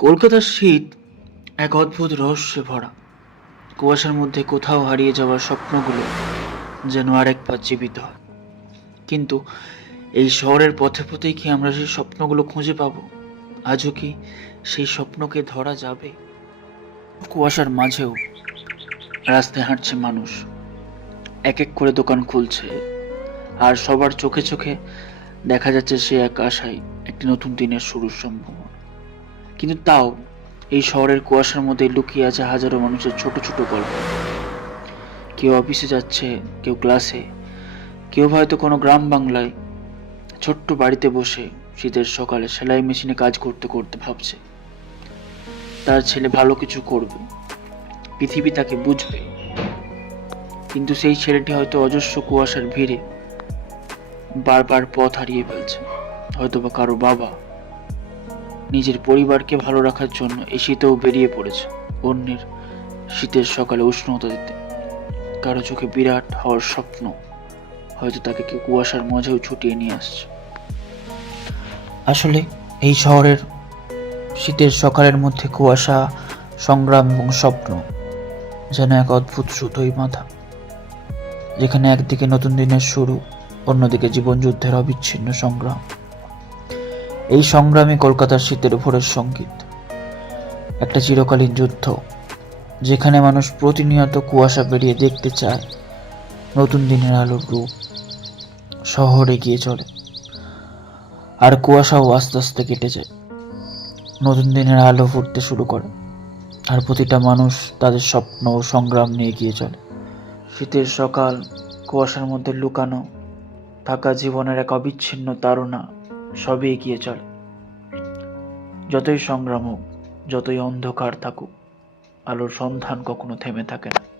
কলকাতার শীত এক অদ্ভুত রহস্যে ভরা। কুয়াশার মধ্যে কোথাও হারিয়ে যাওয়ার স্বপ্নগুলো যেন আরেকবার জীবিত হয়। কিন্তু এই শহরের পথে পথেই কি আমরা সেই স্বপ্নগুলো খুঁজে পাবো? আজও কি সেই স্বপ্নকে ধরা যাবে? কুয়াশার মাঝেও রাস্তায় হাঁটছে মানুষ। এক এক করে দোকান খুলছে। আর সবার চোখে চোখে দেখা যাচ্ছে সে এক আশায় একটি নতুন দিনের শুরুর সম্ভাবনা কিন্তু তাও এই শহরের কুয়াশার মধ্যে লুকিয়ে আছে হাজারো মানুষের ছোট ছোট গল্প। কেউ অফিসে যাচ্ছে, কেউ ক্লাসে, কেউ হয়তো কোনো গ্রাম বাংলায় ছোট্ট বাড়িতে বসে শীতের সকালে সেলাই মেশিনে কাজ করতে করতে ভাবছে। তার ছেলে ভালো কিছু করবে, পৃথিবী তাকে বুঝবে। কিন্তু সেই ছেলেটি হয়তো অজস্র কুয়াশার ভিড়ে বারবার পথ হারিয়ে ফেলছে। হয়তো বা কারও বাবা নিজের পরিবারকে ভালো রাখার জন্য এই শীতেও বেরিয়ে পড়েছে অন্যের শীতের সকালে উষ্ণতা দিতে। কারও চোখে বিরাট হওয়ার স্বপ্ন, হয়তো তাকে কেউ কুয়াশার মাঝেও ছুটিয়ে নিয়ে আসছে। আসলে এই শহরের শীতের সকালের মধ্যে কুয়াশা, সংগ্রাম এবং স্বপ্ন যেন এক অদ্ভুত সুতোই মাথা, যেখানে একদিকে নতুন দিনের শুরু, অন্যদিকে জীবনযুদ্ধের অবিচ্ছিন্ন সংগ্রাম। এই সংগ্রামই কলকাতার শীতের ভোরের সংগীত। একটা চিরকালীন যুদ্ধ, যেখানে মানুষ প্রতিনিয়ত কুয়াশা পেরিয়ে দেখতে চায় নতুন দিনের আলোর রূপ, শহরে এগিয়ে চলে। আর কুয়াশাও আস্তে আস্তে কেটে যায়। নতুন দিনের আলো ফুটতে শুরু করে, আর প্রতিটা মানুষ তাদের স্বপ্ন ও সংগ্রাম নিয়ে এগিয়ে চলে। শীতের সকাল, কুয়াশার মধ্যে লুকানো, থাকা জীবনের এক অবিচ্ছিন্ন তাড়না সবই এগিয়ে চলে। যতই সংগ্রাম হোক, যতই অন্ধকার থাকুক, আলোর সন্ধান কখনো থেমে থাকে না।